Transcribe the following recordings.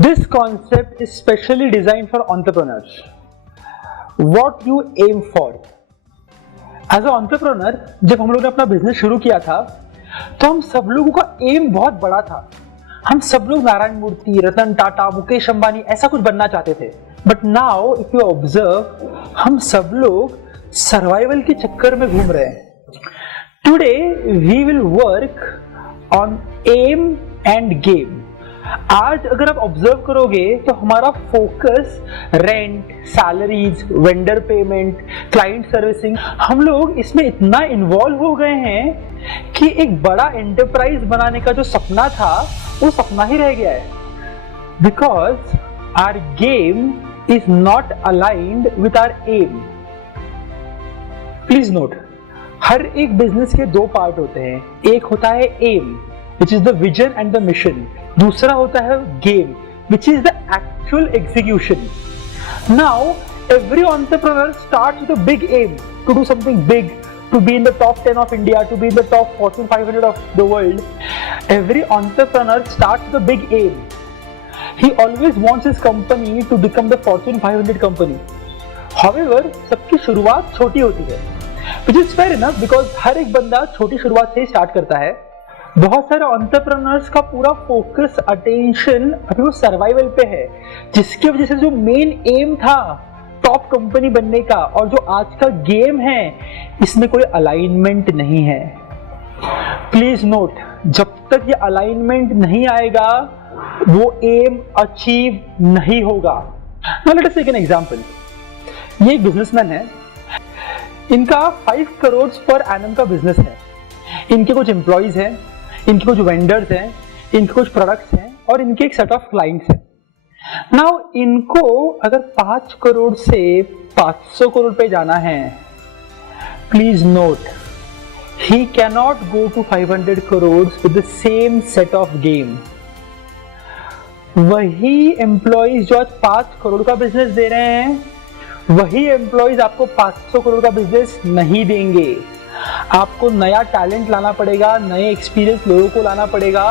This concept is specially designed for entrepreneurs. What you aim for. As an entrepreneur, जब हम लोग ने अपना बिजनेस शुरू किया था तो हम सब लोगों का एम बहुत बड़ा था. हम सब लोग नारायण मूर्ति, रतन टाटा, मुकेश अंबानी ऐसा कुछ बनना चाहते थे. But now if you observe, हम सब लोग सर्वाइवल के चक्कर में घूम रहे हैं. Today we will work on aim and game. आज अगर आप ऑब्जर्व करोगे तो हमारा focus rent, salaries, vendor payment, client servicing, हम लोग इसमें इतना इन्वॉल्व हो गए हैं कि एक बड़ा एंटरप्राइज बनाने का जो सपना था वो सपना ही रह गया है. Because our game is not aligned with our aim. Please note, हर एक बिजनेस के दो पार्ट होते हैं. एक होता है M, which is the vision and the mission. दूसरा होता है game, which is the actual execution. Now, every entrepreneur starts with a big aim to do something big, to be in the top 10 of India, to be in the top Fortune 500 of the world. Every entrepreneur starts with a big aim. He always wants his company to become the Fortune 500 company. However, सबकी शुरुआत छोटी होती है, which is fair enough because हर एक बंदा छोटी शुरुआत से ही स्टार्ट करता है. बहुत सारे एंटरप्रेन्योर्स का पूरा फोकस, अटेंशन अभी वो सर्वाइवल पे है, जिसकी वजह से जो मेन एम था टॉप कंपनी बनने का और जो आज का गेम है इसमें कोई अलाइनमेंट नहीं है. प्लीज नोट, जब तक ये अलाइनमेंट नहीं आएगा वो एम अचीव नहीं होगा. Now let us take an example. ये एक बिजनेसमैन है, इनका 5 करोड़ पर एनम का बिजनेस है. इनके कुछ एम्प्लॉइज हैं, इनके कुछ वेंडर्स हैं, इनके कुछ प्रोडक्ट्स हैं और इनके एक सेट ऑफ क्लाइंट्स हैं. नाउ इनको अगर 5 करोड़ से 500 करोड़ पे जाना है, please note, he can not go to 500 crore with the same set of game. वही एम्प्लॉइज जो आज 5 करोड़ का बिजनेस दे रहे हैं, वही एम्प्लॉइज आपको 500 करोड़ का बिजनेस नहीं देंगे. आपको नया टैलेंट लाना पड़ेगा, नए एक्सपीरियंस लोगों को लाना पड़ेगा,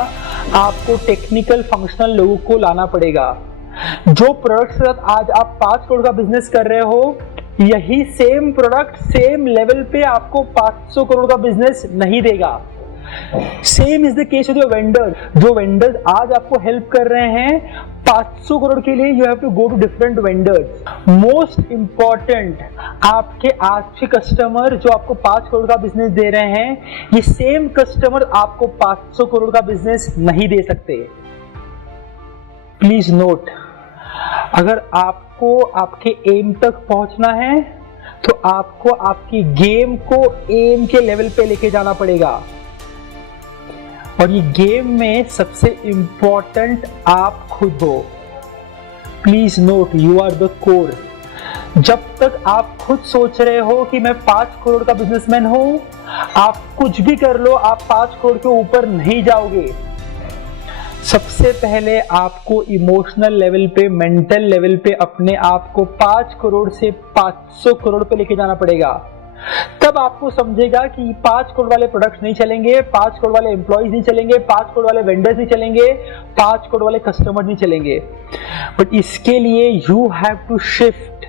आपको टेक्निकल फंक्शनल लोगों को लाना पड़ेगा. जो प्रोडक्ट के साथ आज आप 5 करोड़ का बिजनेस कर रहे हो, यही सेम प्रोडक्ट सेम लेवल पे आपको 500 करोड़ का बिजनेस नहीं देगा. Same is the case with your vendor. जो वेंडर्स आज आपको हेल्प कर रहे हैं 500 करोड़ के लिए, you have to go to different vendors. Most important, आपके आज के कस्टमर जो आपको 5 करोड़ का बिजनेस दे रहे हैं, ये सेम कस्टमर आपको 500 करोड़ का बिजनेस नहीं दे सकते. प्लीज नोट, अगर आपको आपके एम तक पहुंचना है तो आपको आपकी गेम को एम के लेवल पे लेके जाना पड़ेगा. और ये गेम में सबसे इंपॉर्टेंट आप खुद हो. Please note, you are the core. जब तक आप खुद सोच रहे हो कि मैं 5 करोड़ का बिजनेसमैन हूं, आप कुछ भी कर लो, आप 5 करोड़ के ऊपर नहीं जाओगे. सबसे पहले आपको इमोशनल लेवल पे, मेंटल लेवल पे अपने आप को 5 करोड़ से 500 करोड़ पे लेके जाना पड़ेगा. तब आपको समझेगा कि 5 करोड़ वाले प्रोडक्ट्स नहीं चलेंगे, 5 करोड़ वाले एम्प्लॉइज नहीं चलेंगे, 5 करोड़ वाले वेंडर्स नहीं चलेंगे, 5 करोड़ वाले कस्टमर नहीं चलेंगे. बट इसके लिए you have to shift.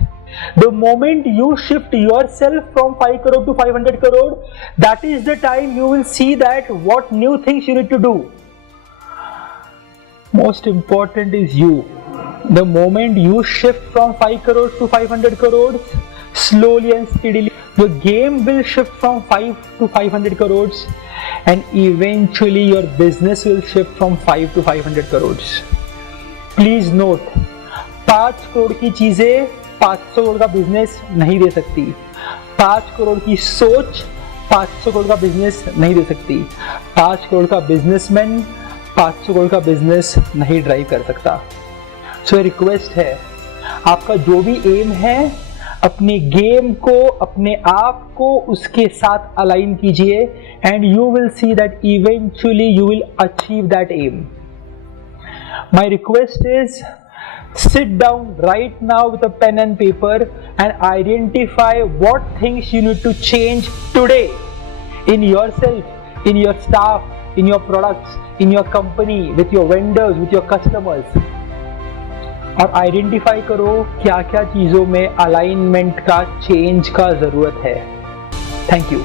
The moment you shift yourself from 5 crore to 500 crore, that is the time you will see that what new things you need to do. Most important is you. The moment you shift from 5 crores to 500 crores, slowly and steadily, the game will shift from 5 to 500 crores and eventually your business will shift from 5 to 500 crores. Please note, 5 crore की चीजें 500 करोड़ का business नहीं दे सकती. 5 करोड़ की सोच 500 करोड़ का business नहीं दे सकती. 5 करोड़ का बिजनेसमैन 500 करोड़ का बिजनेस नहीं ड्राइव कर सकता. सो रिक्वेस्ट है, आपका जो भी एम है, अपने गेम को, अपने आप को उसके साथ अलाइन कीजिए and you will see that eventually you will achieve that aim. My request is, sit down right now with a pen and paper and identify what things you need to change today in yourself, in your staff, in your products, in your company, with your vendors, with your customers. और identify करो क्या क्या चीज़ों में alignment का, change का ज़रूरत है। Thank you.